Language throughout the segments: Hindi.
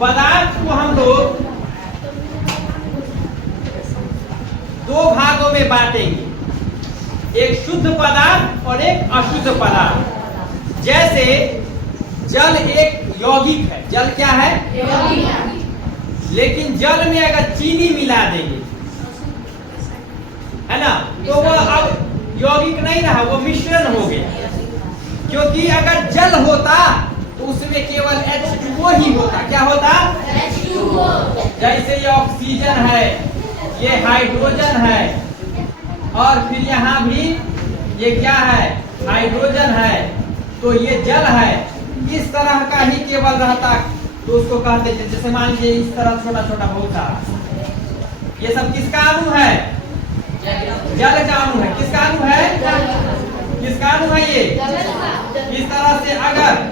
पदार्थ को हम लोग दो भागों में बांटेंगे, एक शुद्ध पदार्थ और एक अशुद्ध पदार्थ। जैसे जल एक यौगिक है, जल क्या है? यौगिक। लेकिन जल में अगर चीनी मिला देंगे, है ना, तो वो अब यौगिक नहीं रहा, वो मिश्रण हो गया। क्योंकि अगर जल होता तो उसमें केवल H2O ही होता। क्या होता? H2O। जैसे ये ऑक्सीजन है, ये हाइड्रोजन है, और फिर यहाँ भी ये क्या है? हाइड्रोजन है, तो ये जल है। इस तरह का ही केवल रहता तो उसको कहते थे। जैसे मान लीजिए इस तरह छोटा छोटा बहुत सारा, ये सब किसका अणु है? जल का अणु है। किसका अणु है? किसका अणु है ये? इस तरह से अगर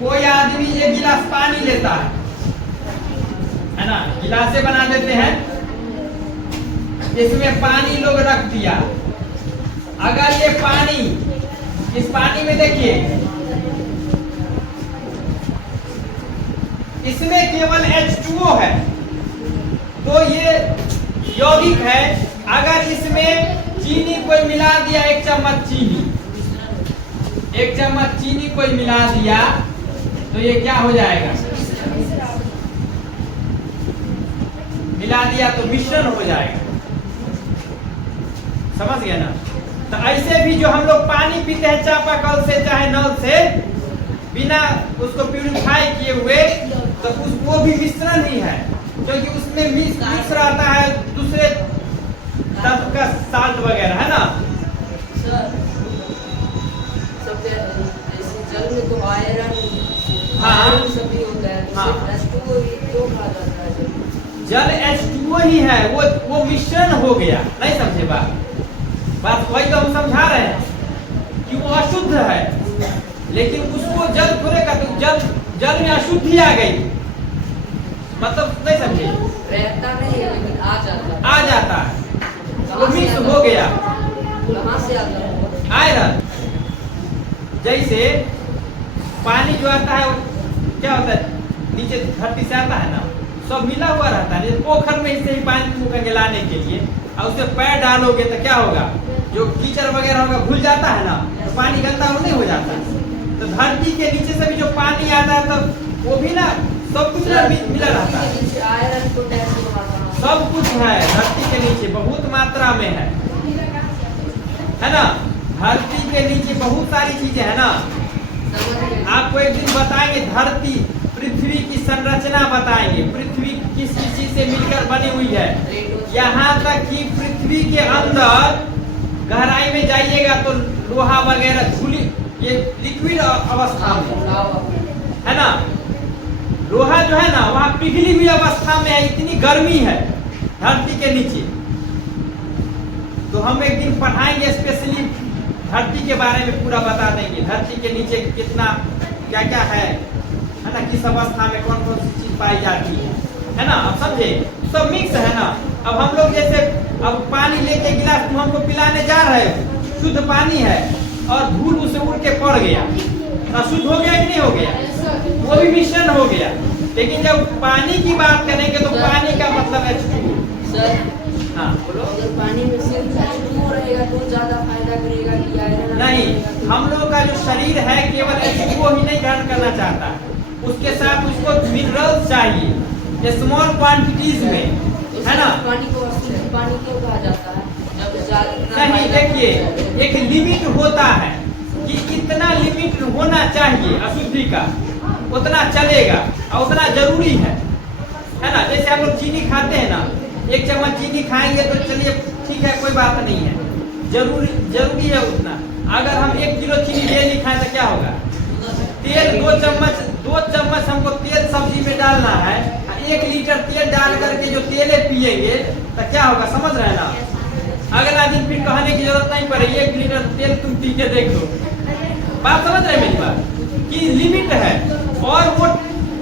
कोई आदमी एक गिलास पानी लेता है ना, गिलासे बना देते हैं, इसमें पानी लोग रख दिया। अगर ये पानी, इस पानी में देखिए, इसमें केवल H2O है, तो ये यौगिक है। अगर इसमें चीनी कोई मिला दिया, एक चम्मच चीनी, एक चम्मच चीनी कोई मिला दिया, तो ये क्या हो जाएगा? मिला दिया तो मिश्रण हो जाएगा। समझ गए ना? तो ऐसे भी जो हम लोग पानी पीते हैं चापाकल से चाहे नल से, बिना उसको प्यूरिफाई किए हुए, तो वो भी मिश्रण ही है, क्योंकि उसमें मिक्स रहता है दूसरे तत्व का साल्ट वगैरह, है ना? जल में तो आयरन, हाँ, सभी होता है, तो हाँ, H2O ही तो कहा जाता है। जल H2O ही है, वो मिश्रण हो गया। नहीं समझे बात वही तो हम समझा रहे हैं कि वो अशुद्ध है, लेकिन उसको जल थोड़े का, तो जल में अशुद्धि आ गई, मतलब नहीं समझे? रहता नहीं है, लेकिन आ जाता है, वो मिक्स हो गया। कहाँ से आता है? आयरन। जैसे पानी जो आता है, क्या होता है? नीचे धरती से आता है ना, सब मिला हुआ रहता है। पोखर में इससे ही पानी मुँह लाने के लिए, और उससे पैर डालोगे तो क्या होगा? जो कीचड़ वगैरह होगा घुल जाता है ना, तो पानी गंदा नहीं हो जाता। तो धरती के नीचे से भी जो पानी आता है, तो वो भी ना सब कुछ मिला रहता है। आयरन, सब कुछ है धरती के नीचे, बहुत मात्रा में है ना? धरती के नीचे बहुत सारी चीजें है ना। आपको एक दिन बताएंगे, धरती पृथ्वी की संरचना बताएंगे, पृथ्वी किस चीज से मिलकर बनी हुई है। यहाँ तक कि पृथ्वी के अंदर गहराई में जाइएगा तो लोहा वगैरह धूली, ये लिक्विड अवस्था में है ना। लोहा जो है ना, वहाँ पिघली हुई अवस्था में है, इतनी गर्मी है धरती के नीचे। तो हम एक दिन पढ़ाएंगे, स्पेशली धरती के बारे में पूरा बता देंगे, धरती के नीचे कितना क्या क्या है ना, किस अवस्था में कौन कौन सी चीज पाई जाती है ना। अब समझे? सब मिक्स है ना। अब हम लोग जैसे अब पानी लेके गिलास तुम हमको पिलाने जा रहे हो, शुद्ध पानी है, और धूल उसे उड़ के पड़ गया, अशुद्ध हो गया कि नहीं हो गया? वो भी मिश्रण हो गया। लेकिन जब पानी की बात करेंगे तो पानी का मतलब H2O। हाँ बोलो। अगर पानी में सिर्फ H2O रहेगा तो ज्यादा फायदा करेगा कि आयरन? नहीं, हम लोग का जो शरीर है केवल H2O ही नहीं ग्रहण करना चाहता है, उसके साथ उसको मिनरल्स चाहिए स्मॉल क्वांटिटीज में, है ना। पानी को पानी क्यों कहा जाता है? नहीं, देखिए एक लिमिट होता है कि कितना लिमिट होना चाहिए अशुद्धि का, उतना चलेगा और उतना जरूरी है ना। जैसे हम लोग चीनी खाते हैं ना, एक चम्मच चीनी खाएंगे तो चलिए ठीक है, कोई बात नहीं है, जरूरी है उतना। अगर हम 1 किलो चीनी डेली खाएं तो क्या होगा? तेल 2 चम्मच हमको तेल सब्जी में डालना है, 1 लीटर तेल डाल करके जो तेले पिएंगे तो क्या होगा? समझ रहे हैं ना। अगला दिन फिर कहने की जरूरत नहीं पड़ेगी, 1 लीटर तेल तुम पी के देख लो। बात समझ रहे हैं मेरी बात कि लिमिट है, और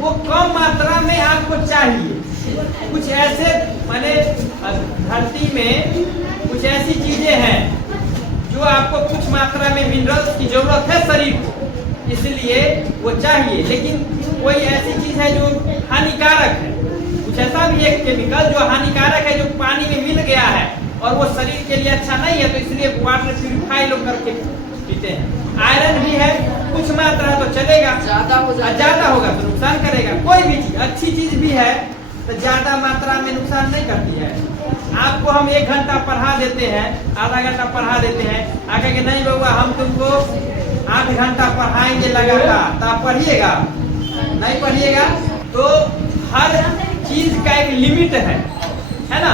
वो कम मात्रा में आपको चाहिए। कुछ ऐसे माने धरती में कुछ ऐसी चीजें हैं जो आपको कुछ मात्रा में मिनरल्स की जरूरत है शरीर को, इसलिए वो चाहिए। लेकिन कोई ऐसी चीज है जो हानिकारक है। कुछ ऐसा भी एक केमिकल जो हानिकारक है, जो पानी में मिल गया है और वो शरीर के लिए अच्छा नहीं है, तो इसलिए वाटर प्यूरिफाई लोग करके पीते हैं। आयरन भी है, कुछ मात्रा तो चलेगा, ज्यादा होगा तो नुकसान करेगा। कोई भी चीज, अच्छी चीज भी है तो ज्यादा मात्रा में नुकसान नहीं करती है। आपको हम 1 घंटा पढ़ा देते हैं, आधा घंटा पढ़ा देते हैं, आगे के नहीं बउआ हम तुमको 8 घंटा पढ़ाएंगे लगातार, तो आप पढ़िएगा? नहीं पढ़िएगा। तो हर चीज का एक लिमिट है ना,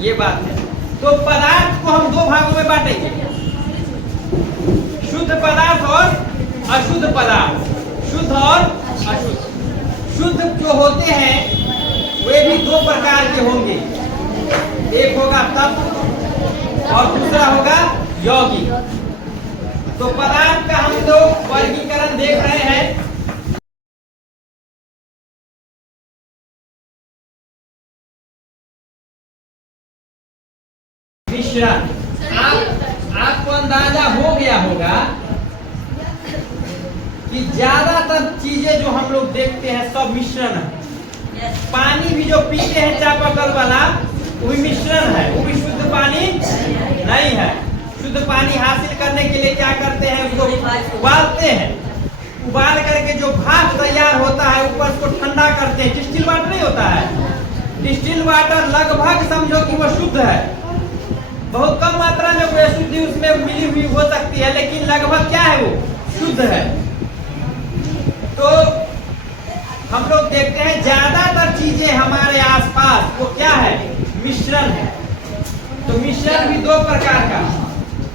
ये बात है। तो पदार्थ को हम 2 भागों में बांटेंगे, शुद्ध पदार्थ और अशुद्ध पदार्थ। शुद्ध और अशुद्ध। शुद्ध जो होते हैं वे भी 2 प्रकार के होंगे, एक होगा तत्व और दूसरा होगा यौगिक। तो पदार्थ का हम लोग वर्गीकरण देख रहे हैं। मिश्रण, आपको अंदाजा हो गया होगा कि ज्यादातर चीजें जो हम लोग देखते हैं सब मिश्रण है। पानी भी जो पीते हैं चापाकल वाला, वो भी मिश्रण है, वो भी शुद्ध पानी नहीं है। शुद्ध पानी हासिल करने के लिए क्या करते हैं, उसको उबालते हैं। उबाल करके जो भाप तैयार होता है ऊपर उसको ठंडा करते हैं। डिस्टिल वाटर नहीं होता है, डिस्टिल वाटर लगभग समझो कि वो शुद्ध है। बहुत कम मात्रा में कोई अशुद्धि उसमें मिली हुई हो सकती है, लेकिन लगभग क्या है, वो शुद्ध है। तो हम लोग देखते हैं ज्यादातर चीजें हमारे आसपास वो क्या है, मिश्रण है। तो मिश्रण भी 2 प्रकार का,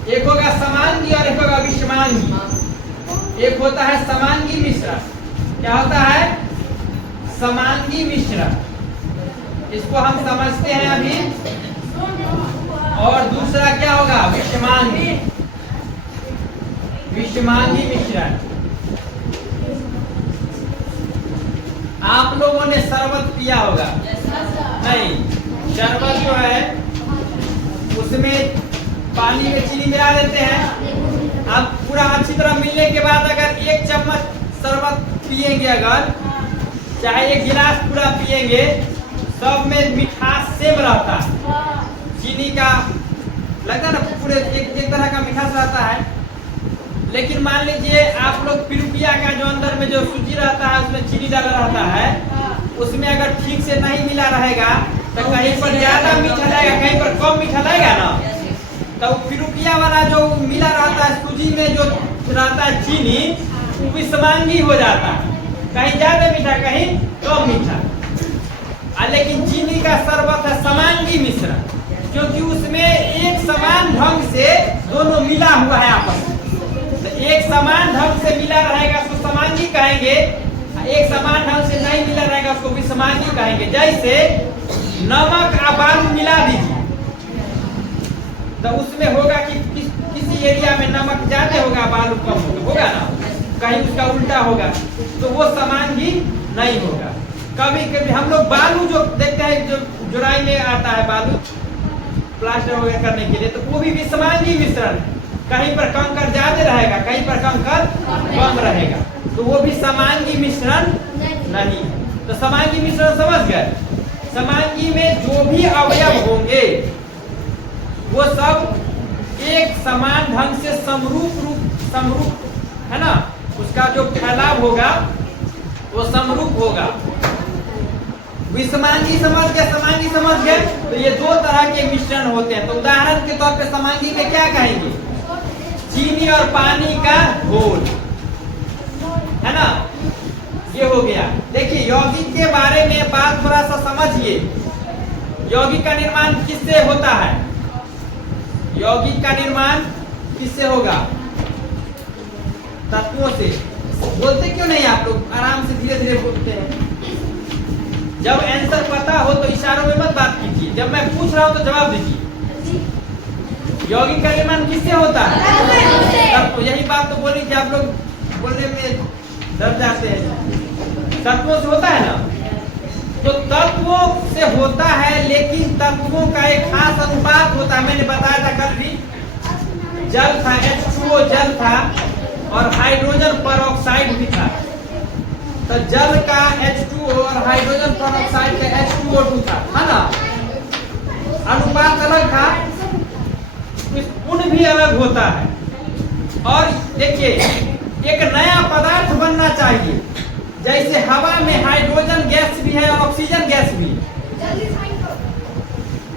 एक होगा समांगी और एक होगा विषमांगी। एक होता है समांगी मिश्रण, क्या होता है, समांगी मिश्रण, इसको हम समझते हैं अभी। और दूसरा क्या होगा, विषमांगी। विषमांगी मिश्रण। आप लोगों ने शरबत पिया होगा? नहीं, शरबत जो है उसमें पानी में चीनी मिला देते हैं। आप पूरा अच्छी तरह मिलने के बाद अगर 1 चम्मच शरबत पिएंगे, अगर चाहे 1 गिलास पूरा पिएंगे, सब में मिठास सेम रहता है। चीनी का लगता है ना, पूरे एक तरह का मिठास रहता है। लेकिन मान लीजिए आप लोग पिरुकिया का जो अंदर में जो सूजी रहता है उसमें चीनी डाला रहता है, उसमें अगर ठीक से नहीं मिला रहेगा तो कहीं पर ज्यादा मीठा लगेगा, कहीं पर कम मीठा लगेगा ना। तो पिरुकिया वाला जो मिला रहता है सूजी में जो रहता है चीनी, वो विषमांगी हो जाता है, कहीं ज्यादा मीठा कहीं कम मीठा। लेकिन चीनी का शरबत है समांगी मिश्रण, क्योंकि उसमें एक समान ढंग से दोनों मिला हुआ है आपस में। तो एक समान ढंग से मिला रहेगा उसको समांगी कहेंगे, एक समान ढंग से नहीं मिला रहेगा उसको विषमांगी कहेंगे। जैसे नमक आप बालू मिला दीजिए तो उसमें होगा कि किसी एरिया में नमक ज्यादा होगा, बालू कम होगा ना, कहीं उसका उल्टा होगा, तो वो समांगी नहीं होगा। कभी कभी हम लोग बालू जो देखते हैं, जो जुराई में आता है बालू प्लास्टर वगैरह करने के लिए, तो वो भी विषमांगी मिश्रण है। कहीं पर कंकर ज्यादा रहेगा, कहीं पर कंकर कम रहेगा, तो वो भी समांगी मिश्रण नहीं। तो समांगी मिश्रण समझ गए? समांगी में जो भी अवयव होंगे वो सब एक समान ढंग से समरूप है ना, उसका जो फैलाव होगा वो समरूप होगा। विषमांगी समझ गए, समांगी समझ गए। तो ये 2 तरह के मिश्रण होते हैं। तो उदाहरण के तौर पे समांगी में क्या कहेंगे, चीनी और पानी का घोल, है ना, ये हो गया। देखिए यौगिक के बारे में बात थोड़ा सा समझिए। यौगिक का निर्माण किससे होता है? यौगिक का निर्माण किससे होगा? तत्वों से। बोलते क्यों नहीं आप लोग? आराम से धीरे धीरे बोलते हैं। जब आंसर पता हो तो इशारों में मत बात कीजिए, जब मैं पूछ रहा हूं तो जवाब दीजिए। यौगिक का निर्माण किससे होता है? तत्व। यही बात तो बोली कि आप लोग बोलने में डर जाते हैं। तत्वों से होता है ना, तो तत्वों से होता है, लेकिन तत्वों का एक खास अनुपात होता है। मैंने बताया था कल भी, जल था, H2O जल था और हाइड्रोजन परऑक्साइड भी था। तो जल का H2O और हाइड्रोजन पेरोक्साइड का H2O2 था, है ना? अनुपात अलग था, गुण भी अलग होता है। और देखिए, एक नया पदार्थ बनना चाहिए, जैसे हवा में हाइड्रोजन गैस भी है और ऑक्सीजन गैस भी।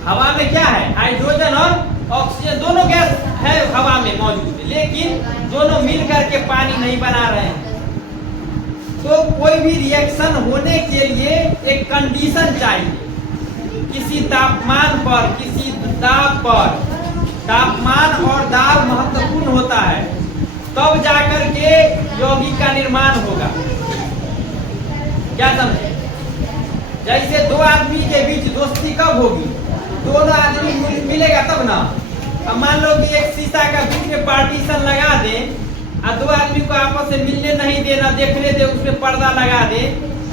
हवा में क्या है? हाइड्रोजन और ऑक्सीजन दोनों गैस है हवा में मौजूद, लेकिन दोनों मिल करके पानी नहीं बना रहे हैं। तो कोई भी रिएक्शन होने के लिए एक कंडीशन चाहिए, किसी तापमान पर, किसी दाब पर। तापमान और दाब महत्वपूर्ण होता है, तब जाकर के यौगिक का निर्माण होगा। क्या समझे? जैसे दो आदमी के बीच दोस्ती कब होगी? दोनों आदमी मिलेगा तब ना। अब मान लो कि एक शीशा का बीच में पार्टीशन लगा दे और दो आदमी को आपस में मिलने नहीं देना, देखने दे, उसमें पर्दा लगा दे।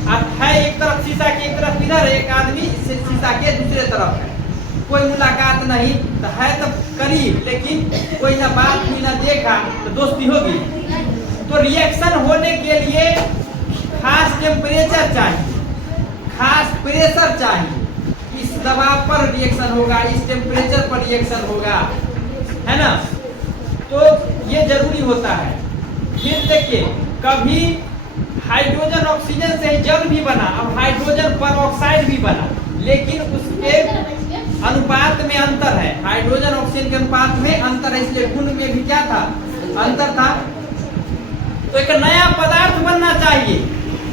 अब है एक तरफ शीशा की, एक तरफ इधर, एक आदमी शीशा के दूसरे तरफ है, कोई मुलाकात नहीं, तो है तो करीब, लेकिन कोई ना बात हुई ना देखा, तो दोस्ती होगी? तो रिएक्शन होने के लिए खास टेम्परेचर चाहिए, खास प्रेशर चाहिए। इस दबाव पर रिएक्शन होगा, इस टेम्परेचर पर रिएक्शन होगा, है ना? तो ये जरूरी होता है। फिर देखिए, कभी हाइड्रोजन ऑक्सीजन से जल भी बना, अब हाइड्रोजन पेरोक्साइड भी बना, लेकिन उसके अनुपात में अंतर है। हाइड्रोजन ऑक्सीजन के अनुपात में अंतर है, इसलिए गुण में भी क्या था? अंतर था। तो एक नया पदार्थ बनना चाहिए,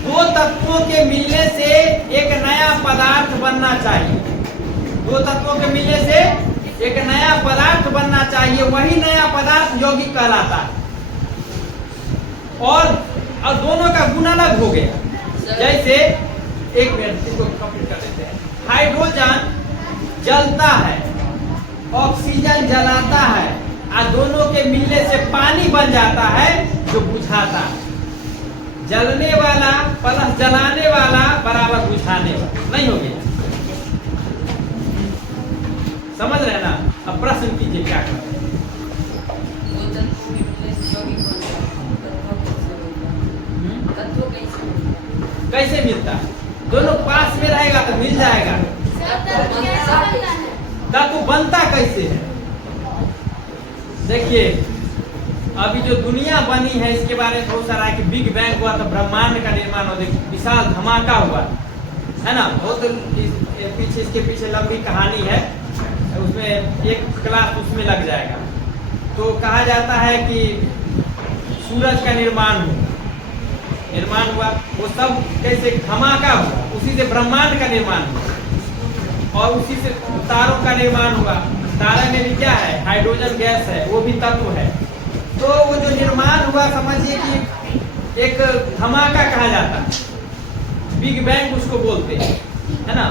दो तत्वों के मिलने से एक नया पदार्थ बनना चाहिए। दो तत्वों के मिलने से एक नया पदार्थ बनना चाहिए, वही नया पदार्थ यौगिक कहलाता है। और दोनों का गुण अलग हो गया। जैसे एक मिनट इसको कंप्लीट कर देते हैं। हाइड्रोजन जलता है, ऑक्सीजन जलाता है, और दोनों के मिलने से पानी बन जाता है जो बुझाता है। जलने वाला प्लस जलाने वाला बराबर बुझाने वाला, नहीं हो गया? समझ रहे ना? अब प्रश्न कीजिए क्या कर? कैसे मिलता है? दोनों पास में रहेगा तो मिल जाएगा। तत्व बनता कैसे है? देखिए, अभी जो दुनिया बनी है इसके बारे में बहुत सारा है कि बिग बैंग हुआ तो ब्रह्मांड का निर्माण हो, विशाल धमाका हुआ, है ना? बहुत पीछे, इसके पीछे लंबी कहानी है, उसमें एक क्लास उसमें लग जाएगा। तो कहा जाता है कि सूरज का निर्माण हुआ, वो सब कैसे धमाका हुआ, उसी से ब्रह्मांड का निर्माण हुआ, और उसी से तारों का निर्माण हुआ। तारे में भी क्या है? हाइड्रोजन गैस है, वो भी तत्व है। तो वो जो निर्माण हुआ, समझिए कि एक धमाका कहा जाता है, बिग बैंग उसको बोलते हैं, है ना?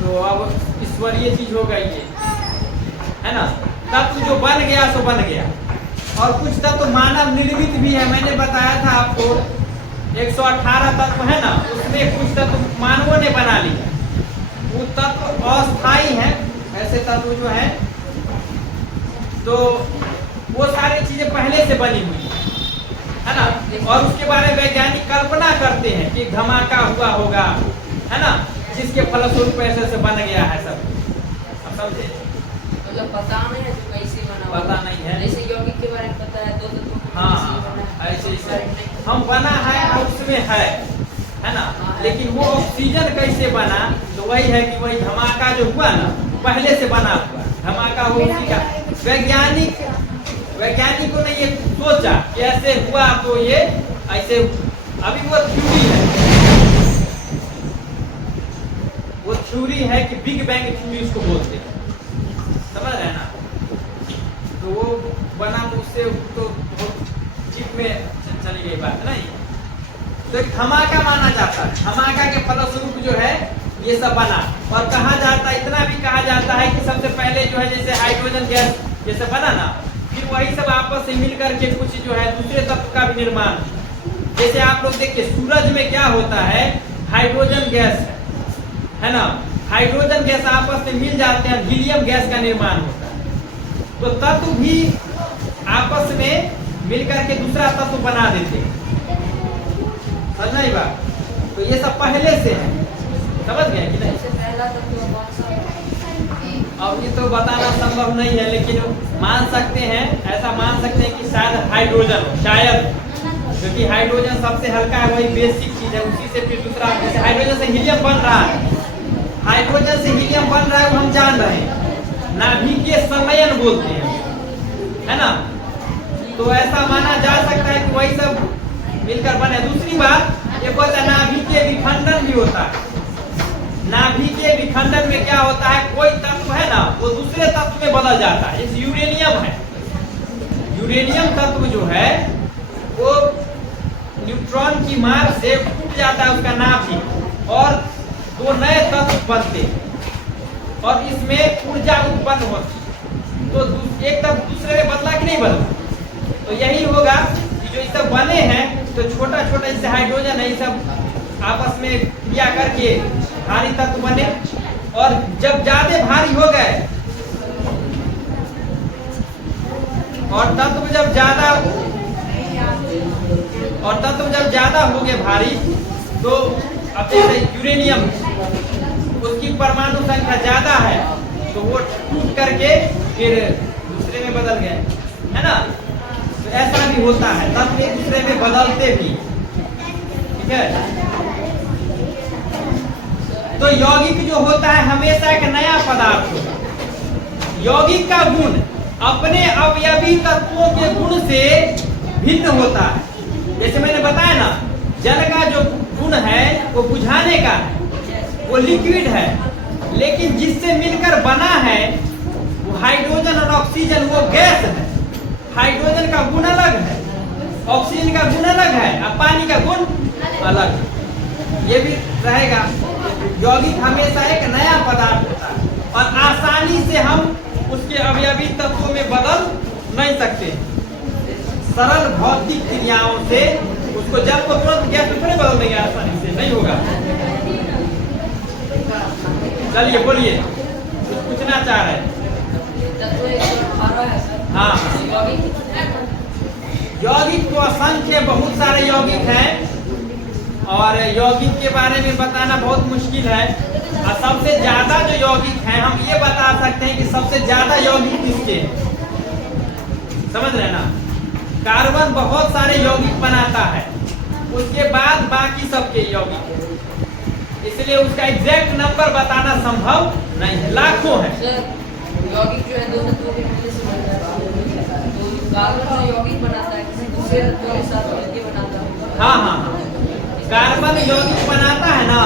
तो अब ईश्वरीय चीज हो गई ये, है ना? तत्व जो बन गया सो बन गया। और कुछ तत्व मानव निर्मित भी है, मैंने बताया था आपको 118 तत्व है ना, उसमें कुछ तत्व मानवों ने बना लिया। वो तत्व अस्थायी है, ऐसे तत्व जो है, तो वो सारी चीजें पहले से बनी हुई है ना। और उसके बारे में वैज्ञानिक कल्पना करते हैं कि धमाका हुआ होगा, है ना, जिसके फलस्वरूप ऐसे से बन गया है सब। अब समझे? मतलब पता नहीं है तो कैसे बना, पता नहीं है। जैसे यौगिक के बारे में पता है, दो तत्वों को हाँ, ऐसे हम बना है और उसमें है ना। लेकिन वो ऑक्सीजन कैसे बना? तो वही है कि वही धमाका जो हुआ ना, पहले से बना हुआ धमाका हो, उसी का वैज्ञानिकों ने ये सोचा कि ऐसे हुआ तो ये ऐसे, अभी वो थ्योरी है, वो थ्योरी है कि बिग बैंग थ्योरी उसको बोलते हैं, समझ रहे हैं ना। तो वो बना तो उससे तो चिप में चली गई बात नहीं। तो एक धमाका माना जाता है, धमाका के फलस्वरूप जो है ये सब बना। और कहा जाता है, इतना भी कहा जाता है कि सबसे पहले जो है जैसे हाइड्रोजन गैस जैसे बना ना, फिर वही सब आपस से मिल करके कुछ जो है दूसरे तत्व का भी निर्माण। जैसे आप लोग देखिए सूरज में क्या होता है, हाइड्रोजन गैस है ना, हाइड्रोजन गैस आपस में मिल जाते हैं, हीलियम गैस का निर्माण होता है। तो तत्व भी आपस में मिल करके दूसरा तत्व बना देते हैं। समझ नहीं बात? तो ये सब पहले से है, समझ गए कि नहीं? सबसे पहला तत्व कौन सा है? अब ये तो बताना संभव नहीं है, लेकिन मान सकते हैं, ऐसा मान सकते हैं कि शायद हाइड्रोजन हो, शायद, क्योंकि हाइड्रोजन सबसे हल्का है, वही बेसिक चीज है। उसी से फिर दूसरा, जैसे हाइड्रोजन से हीलियम बन रहा है, हाइड्रोजन से हीलियम बन रहा है, वो हम जान रहे हैं, नाभिकीय संलयन बोलते हैं, है ना? तो ऐसा माना जा सकता है कि वही सब मिलकर बने। दूसरी बात, ये बोलता है नाभिकीय विखंडन भी होता है। नाभिकीय विखंडन में क्या होता है, कोई तत्व है ना, वो दूसरे तत्व में बदल जाता है। जैसे यूरेनियम है, यूरेनियम तत्व जो है वो न्यूट्रॉन की मार से टूट जाता है उसका नाभिक, और दो नए तत्व बनते हैं और इसमें ऊर्जा उत्पन्न होती है। तो एक तत्व दूसरे में बदला कि नहीं बदला? तो यही होगा कि जो ये सब बने हैं, तो छोटा छोटा जैसे हाइड्रोजन है, ये सब आपस में क्रिया करके भारी तत्व बने, और जब ज्यादा भारी हो गए और तत्व जब ज्यादा हो गए भारी, तो अब जैसे यूरेनियम, उसकी परमाणु संख्या ज्यादा है, तो वो टूट करके फिर दूसरे में बदल गए, है ना? तो ऐसा भी होता है, तत्व एक दूसरे में बदलते भी, ठीक है? तो यौगिक जो होता है हमेशा एक नया पदार्थ होता है। यौगिक का गुण अपने अवयवी तत्वों के गुण से भिन्न होता है। जैसे मैंने बताया ना, जल का जो गुण है वो बुझाने का है, वो लिक्विड है, लेकिन जिससे मिलकर बना है वो हाइड्रोजन और ऑक्सीजन, वो गैस है। हाइड्रोजन का गुण अलग है, ऑक्सीजन का गुण अलग है, और पानी का गुण अलग है। ये भी रहेगा। यौगिक हमेशा एक नया पदार्थ होता है, और आसानी से हम उसके अवयवी तत्वों में बदल नहीं सकते। सरल भौतिक क्रियाओं से उसको, जल को तुरंत गैस में थोड़े बदल देंगे, आसानी से नहीं होगा। चलिए बोलिए, कुछ पूछना चाह रहे हैं? हाँ, यौगिक तो असंख्य बहुत सारे यौगिक हैं, और यौगिक के बारे में बताना बहुत मुश्किल है। और सबसे ज्यादा जो यौगिक हैं, हम ये बता सकते हैं कि सबसे ज्यादा यौगिक किसके हैं, समझ रहे ना? कार्बन बहुत सारे यौगिक बनाता है, उसके बाद बाकी सबके यौगिक है, इसलिए उसका एग्जैक्ट नंबर बताना संभव नहीं है, लाखों है। यौगिक जो है दो तत्वों के मिलने से बनता है, तो कार्बन जो यौगिक बनाता है किसी दूसरे तत्व के साथ मिलकर बनाता है। हाँ, कार्बन यौगिक बनाता है ना,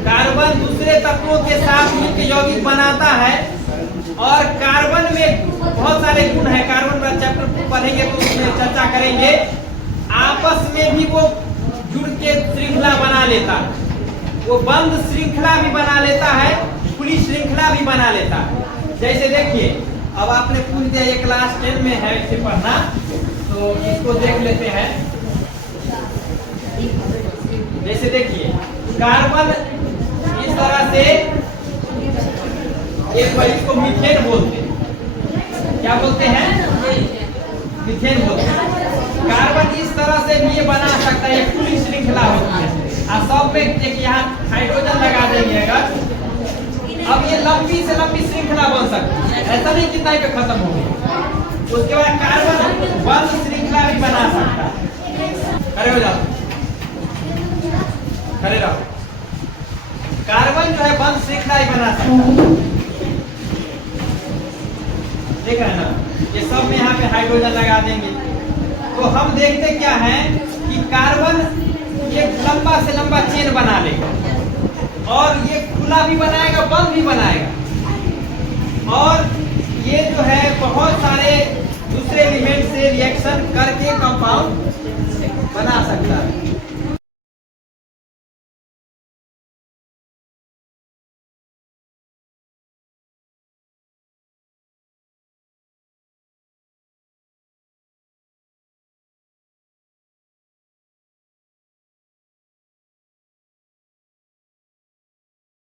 कार्बन दूसरे तत्वों के साथ मिलकर यौगिक बनाता है, और कार्बन में बहुत सारे गुण है। कार्बन का चैप्टर पढ़ेंगे तो उसमें चर्चा करेंगे। आपस में भी वो जुड़ के श्रृंखला बना लेता है, वो बंद श्रृंखला भी बना लेता है, खुली श्रृंखला भी बना लेता है। जैसे देखिए, अब आपने पूछ दिया, ये क्लास 10 में है, इसे पढ़ना, तो इसको देख लेते हैं। जैसे देखिए, कार्बन इस तरह से, एक बार इसको मीथेन बोलते हैं। क्या बोलते हैं? मीथेन बोलते हैं। कार्बन इस तरह से भी ये बना सकता है, खुली श्रृंखला होती है। और सब में एक यहाँ हाइड्रोजन लगा देंगे अगर, अब ये लंबी से लंबी श्रृंखला बन सकती है, ऐसा नहीं कितना ही पे खत्म हो गई। उसके बाद कार्बन बंद श्रृंखला भी बना सकता है। खड़े हो जाओ, खड़े रहो। कार्बन जो है बंद श्रृंखला ही बना सकता है, देख रहे हैं ना? ये सब में यहाँ पे हाइड्रोजन लगा देंगे, तो हम देखते क्या है कि कार्बन ये लंबा से लंबा चेन बना लेगा, और ये खुला भी बनाएगा, बंद भी बनाएगा, और ये जो है बहुत सारे दूसरे एलिमेंट से रिएक्शन करके कंपाउंड बना सकता है।